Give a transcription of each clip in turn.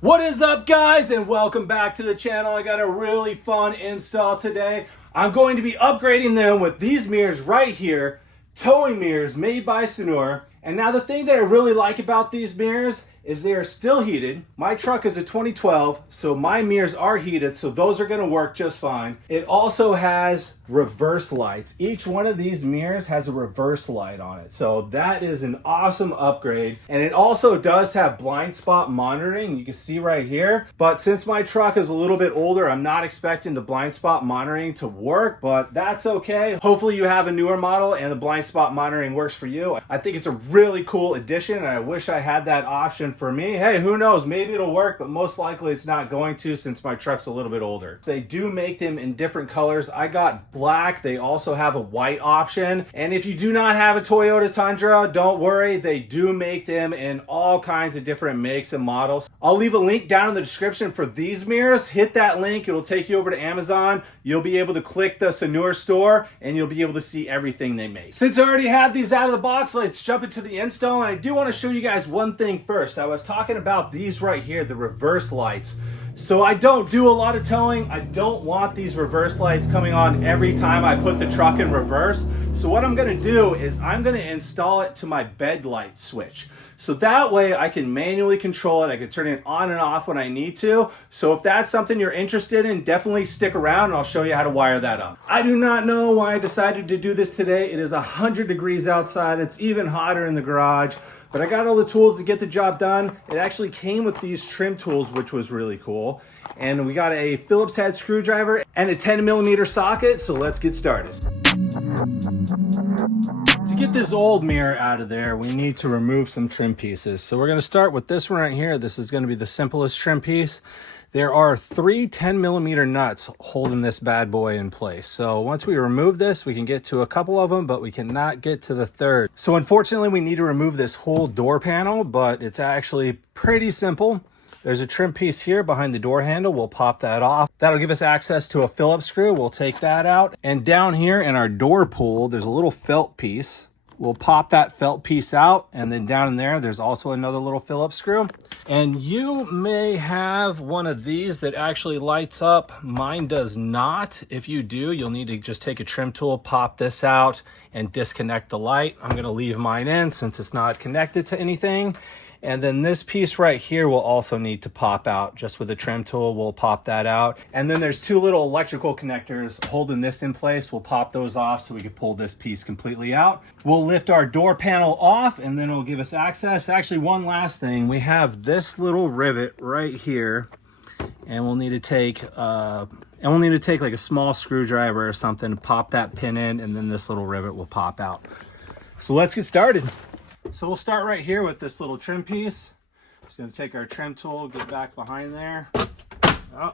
What is up, guys, and welcome back to the channel. I got a really fun install today. I'm going to be upgrading them with these mirrors right here, towing mirrors made by Tundra. And now the thing that I really like about these mirrors is they are still heated. My truck is a 2012, so my mirrors are heated, so those are gonna work just fine. It also has reverse lights. Each one of these mirrors has a reverse light on it, so that is an awesome upgrade. And it also does have blind spot monitoring, you can see right here. But since my truck is a little bit older, I'm not expecting the blind spot monitoring to work, but that's okay. Hopefully you have a newer model and the blind spot monitoring works for you. I think it's a really cool addition, and I wish I had that option for me. Hey, who knows, maybe it'll work, but most likely it's not going to since my truck's a little bit older. They do make them in different colors. I got black. They also have a white option. And if you do not have a Toyota Tundra, don't worry, they do make them in all kinds of different makes and models. I'll leave a link down in the description for these mirrors. Hit that link, it'll take you over to Amazon. You'll be able to click the Tundra store and you'll be able to see everything they make. Since I already have these out of the box, let's jump into the install. And I do want to show you guys one thing first. I was talking about these right here, the reverse lights. So I don't do a lot of towing. I don't want these reverse lights coming on every time I put the truck in reverse. So what I'm gonna do is I'm gonna install it to my bed light switch. So that way I can manually control it. I can turn it on and off when I need to. So if that's something you're interested in, definitely stick around and I'll show you how to wire that up. I do not know why I decided to do this today. It is 100 degrees outside. It's even hotter in the garage. But I got all the tools to get the job done. It actually came with these trim tools, which was really cool. And we got a Phillips head screwdriver and a 10mm socket, so let's get started. To get this old mirror out of there, we need to remove some trim pieces. So we're gonna start with this one right here. This is gonna be the simplest trim piece. There are 3 10mm nuts holding this bad boy in place. So once we remove this, we can get to a couple of them, but we cannot get to the third. So unfortunately, we need to remove this whole door panel, but it's actually pretty simple. There's a trim piece here behind the door handle. We'll pop that off. That'll give us access to a Phillips screw. We'll take that out. And down here in our door pull, there's a little felt piece. We'll pop that felt piece out, and then down in there, there's also another little Phillips screw. And you may have one of these that actually lights up. Mine does not. If you do, you'll need to just take a trim tool, pop this out, and disconnect the light. I'm gonna leave mine in since it's not connected to anything. And then this piece right here will also need to pop out. Just with a trim tool, we'll pop that out. And then there's 2 little electrical connectors holding this in place. We'll pop those off so we can pull this piece completely out. We'll lift our door panel off and then it'll give us access. Actually, one last thing, we have this little rivet right here, and we'll need to take like a small screwdriver or something to pop that pin in, and then this little rivet will pop out. So let's get started. So we'll start right here with this little trim piece. Just gonna take our trim tool, get back behind there. Oh,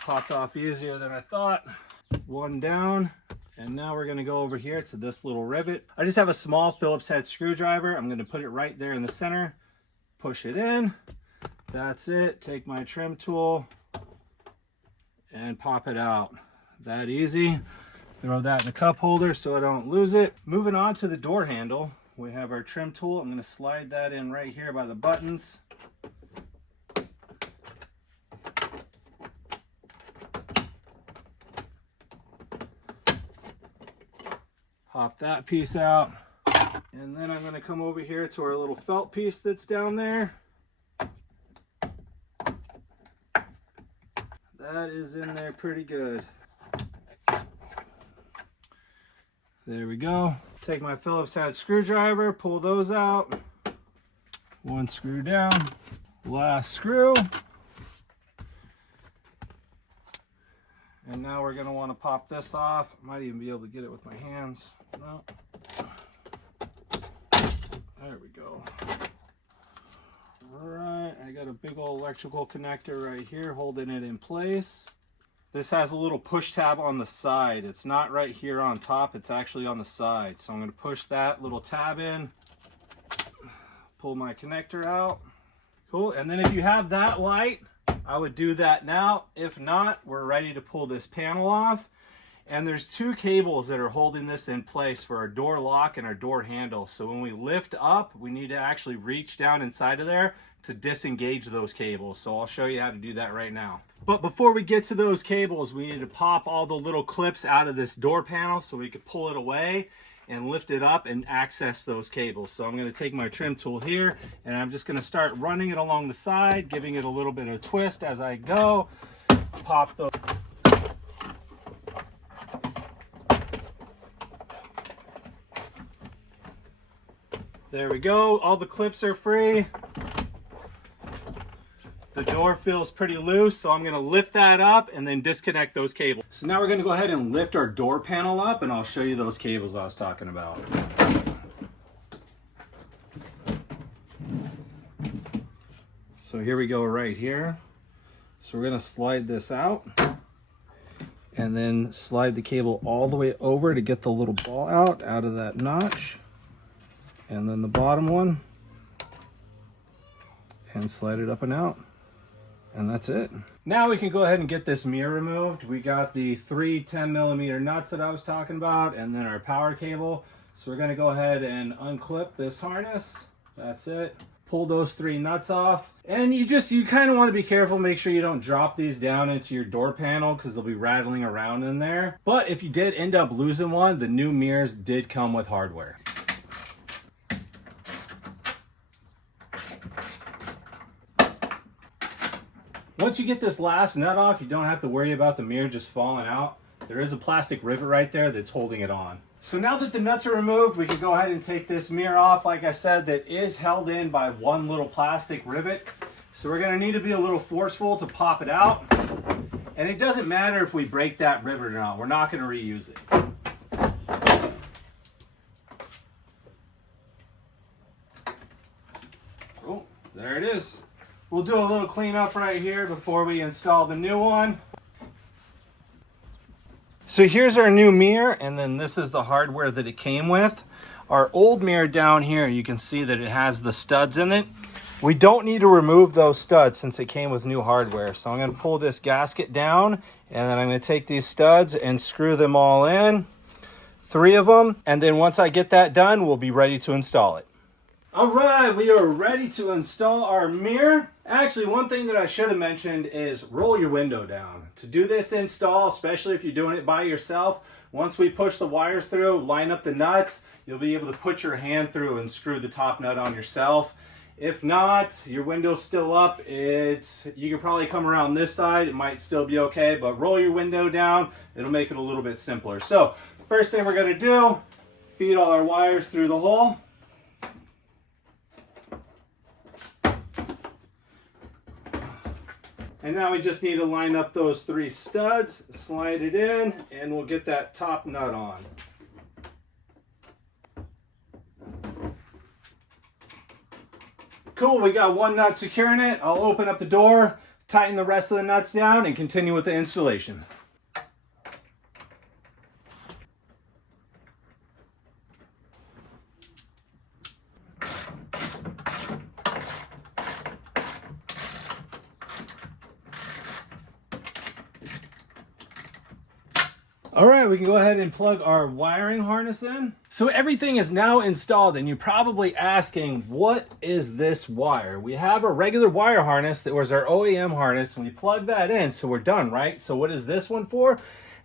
popped off easier than I thought. One down, and now we're gonna go over here to this little rivet. I just have a small Phillips head screwdriver. I'm gonna put it right there in the center, push it in. That's it. Take my trim tool and pop it out. That easy. Throw that in the cup holder so I don't lose it. Moving on to the door handle. We have our trim tool. I'm going to slide that in right here by the buttons. Pop that piece out. And then I'm going to come over here to our little felt piece that's down there. That is in there pretty good. There we go. Take my Phillips head screwdriver, pull those out. One screw down, last screw. And now we're gonna wanna pop this off. Might even be able to get it with my hands. No. There we go. All right, I got a big old electrical connector right here holding it in place. This has a little push tab on the side. It's not right here on top, it's actually on the side. So I'm gonna push that little tab in, pull my connector out. Cool, and then if you have that light, I would do that now. If not, we're ready to pull this panel off. And there's 2 cables that are holding this in place for our door lock and our door handle. So when we lift up, we need to actually reach down inside of there to disengage those cables. So I'll show you how to do that right now. But before we get to those cables, we need to pop all the little clips out of this door panel so we can pull it away and lift it up and access those cables. So I'm going to take my trim tool here and I'm just going to start running it along the side, giving it a little bit of twist as I go. Pop those. There we go. All the clips are free. The door feels pretty loose, so I'm going to lift that up and then disconnect those cables. So now we're going to go ahead and lift our door panel up and I'll show you those cables I was talking about. So here we go right here. So we're going to slide this out and then slide the cable all the way over to get the little ball out of that notch. And then the bottom one. And slide it up and out. And that's it. Now we can go ahead and get this mirror removed. We got the 3 10mm nuts that I was talking about and then our power cable. So we're gonna go ahead and unclip this harness. That's it. Pull those 3 nuts off. And you kind of want to be careful, make sure you don't drop these down into your door panel because they'll be rattling around in there. But if you did end up losing one, the new mirrors did come with hardware. Once you get this last nut off, you don't have to worry about the mirror just falling out. There is a plastic rivet right there that's holding it on. So now that the nuts are removed, we can go ahead and take this mirror off. Like I said, that is held in by one little plastic rivet. So we're gonna need to be a little forceful to pop it out. And it doesn't matter if we break that rivet or not. We're not gonna reuse it. Oh, there it is. We'll do a little cleanup right here before we install the new one. So here's our new mirror, and then this is the hardware that it came with. Our old mirror down here, you can see that it has the studs in it. We don't need to remove those studs since it came with new hardware. So I'm going to pull this gasket down, and then I'm going to take these studs and screw them all in. 3 of them, and then once I get that done, we'll be ready to install it. All right, we are ready to install our mirror. Actually, one thing that I should have mentioned is roll your window down. To do this install, especially if you're doing it by yourself, once we push the wires through, line up the nuts, you'll be able to put your hand through and screw the top nut on yourself. If not, your window's still up, you can probably come around this side, it might still be okay, but roll your window down, it'll make it a little bit simpler. So, first thing we're gonna do, feed all our wires through the hole. And now we just need to line up those 3 studs, slide it in, and we'll get that top nut on. Cool, we got 1 nut securing it. I'll open up the door, tighten the rest of the nuts down, and continue with the installation. All right, we can go ahead and plug our wiring harness in. So everything is now installed, and you're probably asking, what is this wire? We have a regular wire harness that was our OEM harness, and we plug that in, so we're done, right? So what is this one for?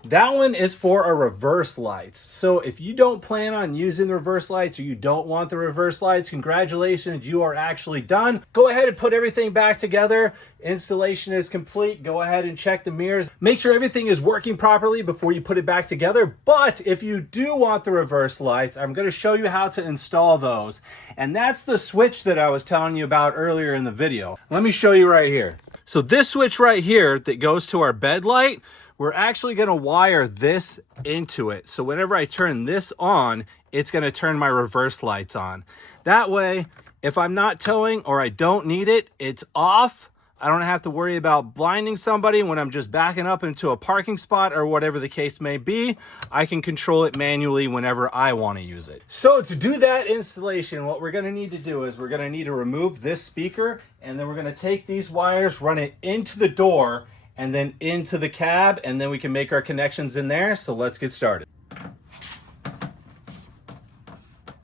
That one is for our reverse lights. So if you don't plan on using the reverse lights or you don't want the reverse lights, congratulations, you are actually done. Go ahead and put everything back together. Installation is complete. Go ahead and check the mirrors. Make sure everything is working properly before you put it back together. But if you do want the reverse lights, I'm going to show you how to install those. And that's the switch that I was telling you about earlier in the video. Let me show you right here. So this switch right here that goes to our bed light, we're actually going to wire this into it. So whenever I turn this on, it's going to turn my reverse lights on. That way, if I'm not towing or I don't need it, it's off. I don't have to worry about blinding somebody when I'm just backing up into a parking spot or whatever the case may be. I can control it manually whenever I want to use it. So to do that installation, what we're going to need to do is we're going to need to remove this speaker, and then we're going to take these wires, run it into the door, and then into the cab, and then we can make our connections in there. So let's get started.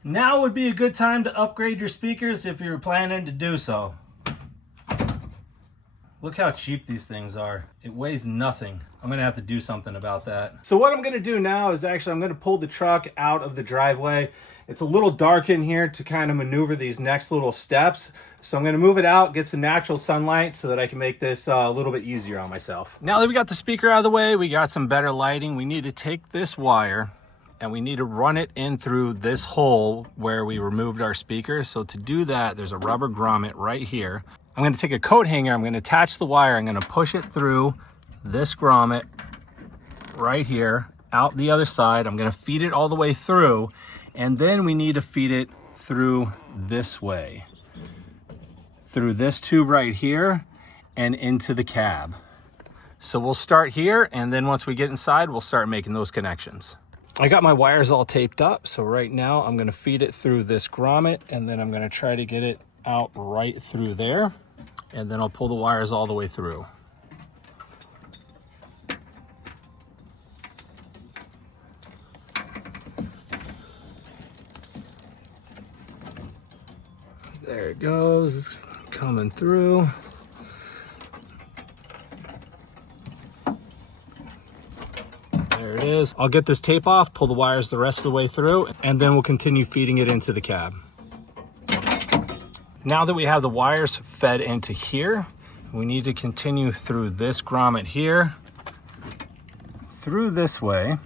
Now would be a good time to upgrade your speakers if you're planning to do so. Look how cheap these things are. It weighs nothing. I'm gonna have to do something about that. So what I'm gonna do now is actually I'm gonna pull the truck out of the driveway. It's a little dark in here to kind of maneuver these next little steps. So I'm gonna move it out, get some natural sunlight so that I can make this a little bit easier on myself. Now that we got the speaker out of the way, we got some better lighting. We need to take this wire and we need to run it in through this hole where we removed our speaker. So to do that, there's a rubber grommet right here. I'm gonna take a coat hanger, I'm gonna attach the wire, I'm gonna push it through this grommet right here, out the other side. I'm gonna feed it all the way through, and then we need to feed it through this way, through this tube right here and into the cab. So we'll start here, and then once we get inside, we'll start making those connections. I got my wires all taped up, so right now I'm gonna feed it through this grommet, and then I'm gonna try to get it out right through there, and then I'll pull the wires all the way through. There it goes, it's coming through. There it is. I'll get this tape off, pull the wires the rest of the way through, and then we'll continue feeding it into the cab. Now that we have the wires fed into here, we need to continue through this grommet here, through this way,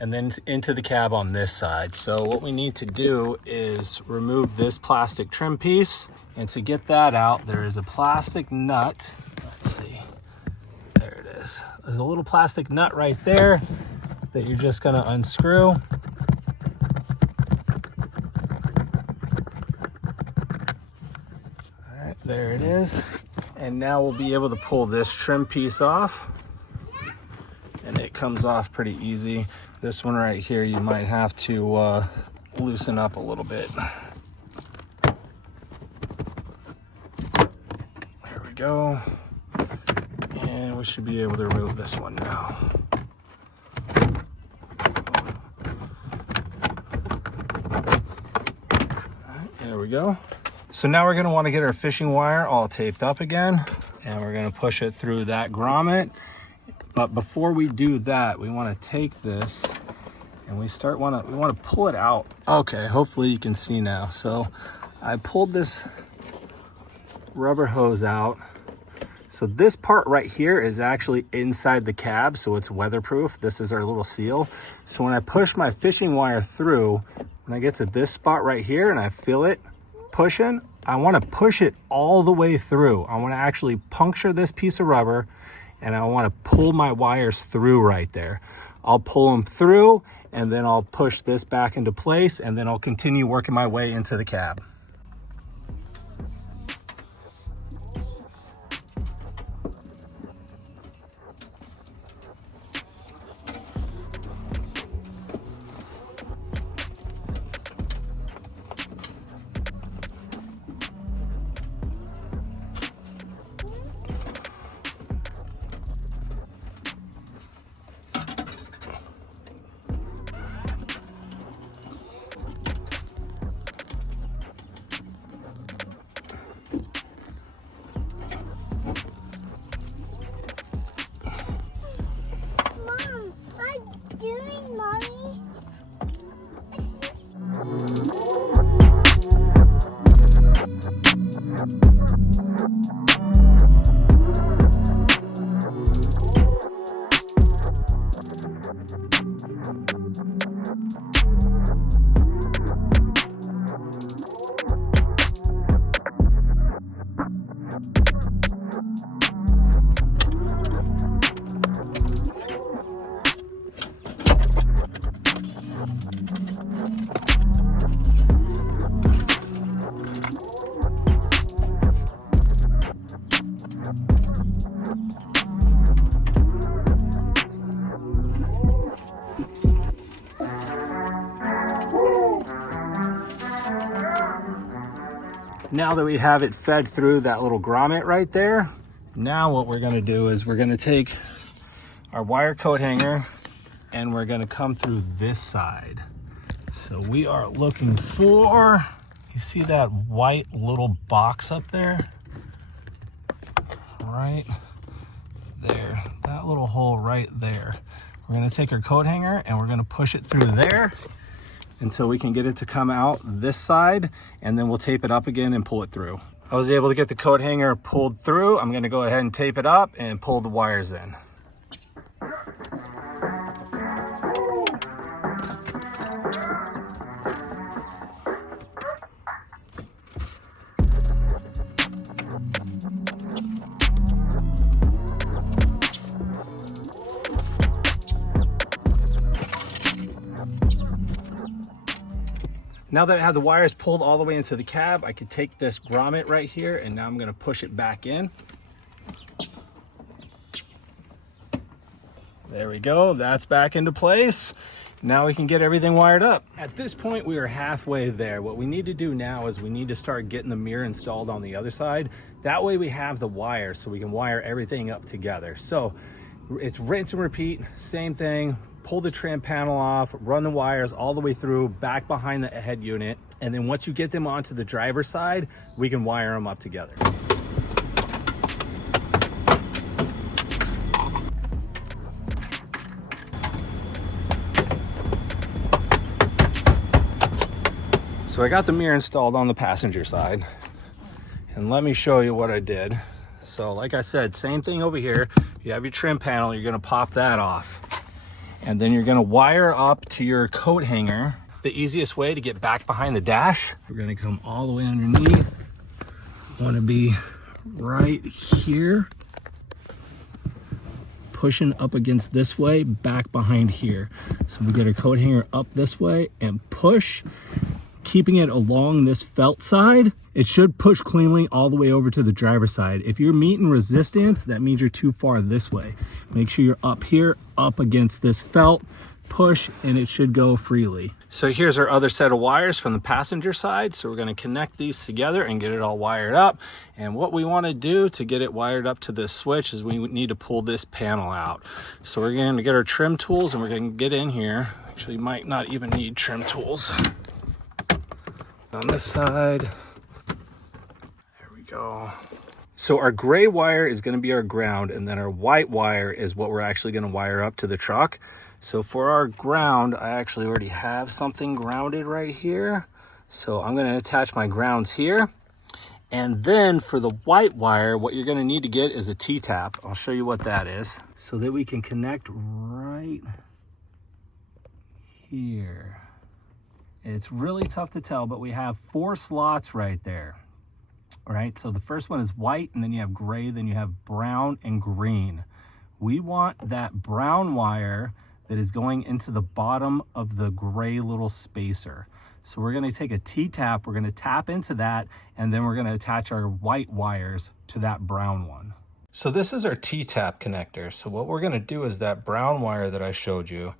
and then into the cab on this side. So what we need to do is remove this plastic trim piece, and to get that out, there is a plastic nut. Let's see, there it is. There's a little plastic nut right there that you're just gonna unscrew. There it is. And now we'll be able to pull this trim piece off, and it comes off pretty easy. This one right here, you might have to loosen up a little bit. There we go. And we should be able to remove this one now. All right, there we go. So now we're gonna wanna get our fishing wire all taped up again, and we're gonna push it through that grommet. But before we do that, we wanna take this and we wanna pull it out. Okay, hopefully you can see now. So I pulled this rubber hose out. So this part right here is actually inside the cab, so it's weatherproof. This is our little seal. So when I push my fishing wire through, when I get to this spot right here and I feel it pushing, I want to push it all the way through. I want to actually puncture this piece of rubber, and I want to pull my wires through right there. I'll pull them through, and then I'll push this back into place, and then I'll continue working my way into the cab. Now that we have it fed through that little grommet right there, now what we're gonna do is we're gonna take our wire coat hanger and we're gonna come through this side. So we are looking for, you see that white little box up there? right there, that little hole right there. We're gonna take our coat hanger and we're gonna push it through there until we can get it to come out this side, and then we'll tape it up again and pull it through. I was able to get the coat hanger pulled through. I'm gonna go ahead and tape it up and pull the wires in. Now that I have the wires pulled all the way into the cab, I could take this grommet right here, and now I'm gonna push it back in. There we go, that's back into place. Now we can get everything wired up. At this point, we are halfway there. What we need to do now is we need to start getting the mirror installed on the other side. That way we have the wire so we can wire everything up together. So it's rinse and repeat, same thing. Pull the trim panel off, run the wires all the way through, back behind the head unit. And then once you get them onto the driver's side, we can wire them up together. So I got the mirror installed on the passenger side, and let me show you what I did. So like I said, same thing over here. You have your trim panel, you're gonna pop that off. And then you're gonna wire up to your coat hanger. The easiest way to get back behind the dash, we're gonna come all the way underneath. Wanna be right here. Pushing up against this way, back behind here. So we get our coat hanger up this way and push, keeping it along this felt side. It should push cleanly all the way over to the driver's side. If you're meeting resistance, that means you're too far this way. Make sure you're up here, up against this felt, push, and it should go freely. So here's our other set of wires from the passenger side. So we're gonna connect these together and get it all wired up. And what we wanna do to get it wired up to this switch is we need to pull this panel out. So we're gonna get our trim tools and we're gonna get in here. Actually, you might not even need trim tools. On this side. Go. So our gray wire is going to be our ground, and then our white wire is what we're actually going to wire up to the truck. So for our ground, I actually already have something grounded right here. So I'm going to attach my grounds here. And then for the white wire, what you're going to need to get is a T-tap. I'll show you what that is so that we can connect right here. It's really tough to tell, but we have 4 slots right there. All right, so the first one is white, and then you have gray, then you have brown and green. We want that brown wire that is going into the bottom of the gray little spacer. So we're gonna take a T-tap, we're gonna tap into that, and then we're gonna attach our white wires to that brown one. So this is our T-tap connector. So what we're gonna do is that brown wire that I showed you,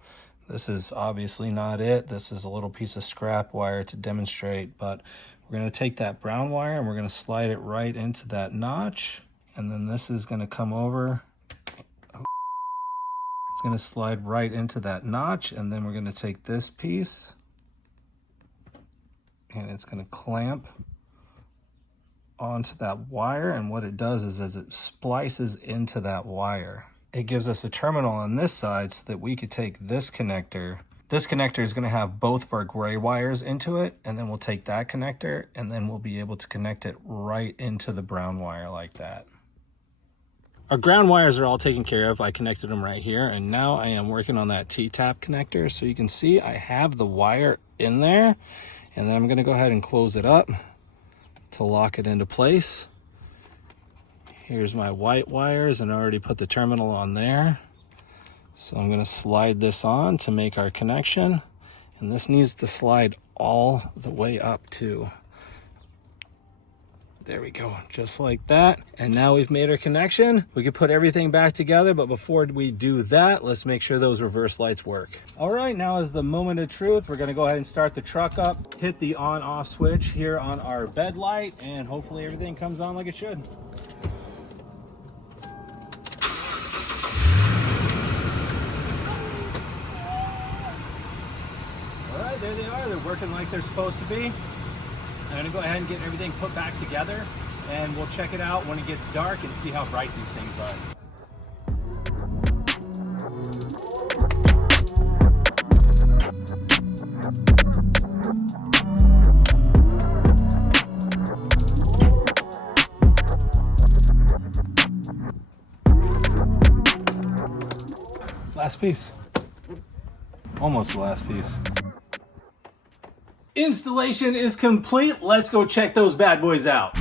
this is obviously not it. This is a little piece of scrap wire to demonstrate, but we're going to take that brown wire and we're going to slide it right into that notch. And then this is going to come over. It's going to slide right into that notch. And then we're going to take this piece and it's going to clamp onto that wire. And what it does is as it splices into that wire, it gives us a terminal on this side so that we could take this connector. This connector is going to have both of our gray wires into it, and then we'll take that connector and then we'll be able to connect it right into the brown wire like that. Our ground wires are all taken care of. I connected them right here, and now I am working on that T-tap connector. So you can see I have the wire in there, and then I'm going to go ahead and close it up to lock it into place. Here's my white wires, and I already put the terminal on there. So I'm going to slide this on to make our connection, and this needs to slide all the way up too. There we go, just like that. And now we've made our connection. We can put everything back together, but before we do that, let's make sure those reverse lights work. All right, now is the moment of truth. We're going to go ahead and start the truck up, hit the on-off switch here on our bed light, and hopefully everything comes on like it should. There they are. They're working like they're supposed to be. I'm going to go ahead and get everything put back together. and we'll check it out when it gets dark and see how bright these things are. Last piece. Almost the last piece. Installation is complete. Let's go check those bad boys out.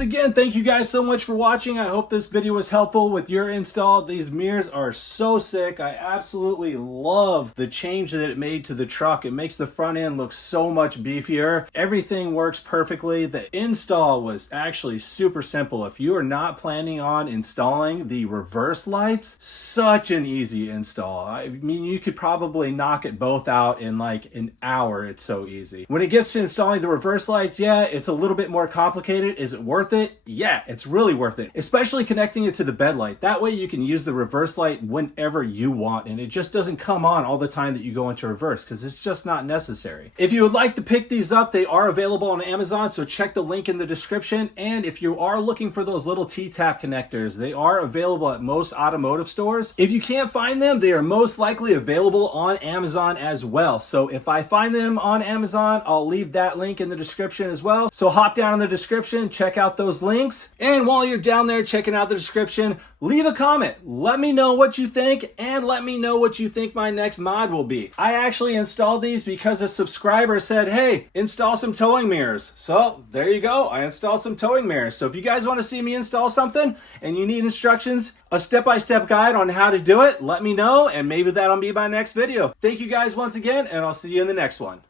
Again, thank you guys so much for watching. I hope this video was helpful with your install. These mirrors are so sick. I absolutely love the change that it made to the truck. It makes the front end look so much beefier. Everything works perfectly. The install was actually super simple. If you are not planning on installing the reverse lights, such an easy install. I mean, you could probably knock it both out in like an hour. It's so easy. When it gets to installing the reverse lights, yeah, it's a little bit more complicated. Is it worth it? Yeah, it's really worth it, especially connecting it to the bed light. That way you can use the reverse light whenever you want, and it just doesn't come on all the time that you go into reverse because it's just not necessary. If you would like to pick these up, they are available on Amazon, so check the link in the description. And if you are looking for those little T-tap connectors, they are available at most automotive stores. If you can't find them, they are most likely available on Amazon as well. So if I find them on Amazon, I'll leave that link in the description as well. So hop down in the description, check out those links. And while you're down there checking out the description, leave a comment. Let me know what you think, and let me know what you think my next mod will be. I actually installed these because a subscriber said, hey, install some towing mirrors. So there you go. I installed some towing mirrors. So if you guys want to see me install something and you need instructions, a step-by-step guide on how to do it, let me know, and maybe that'll be my next video. Thank you guys once again, and I'll see you in the next one.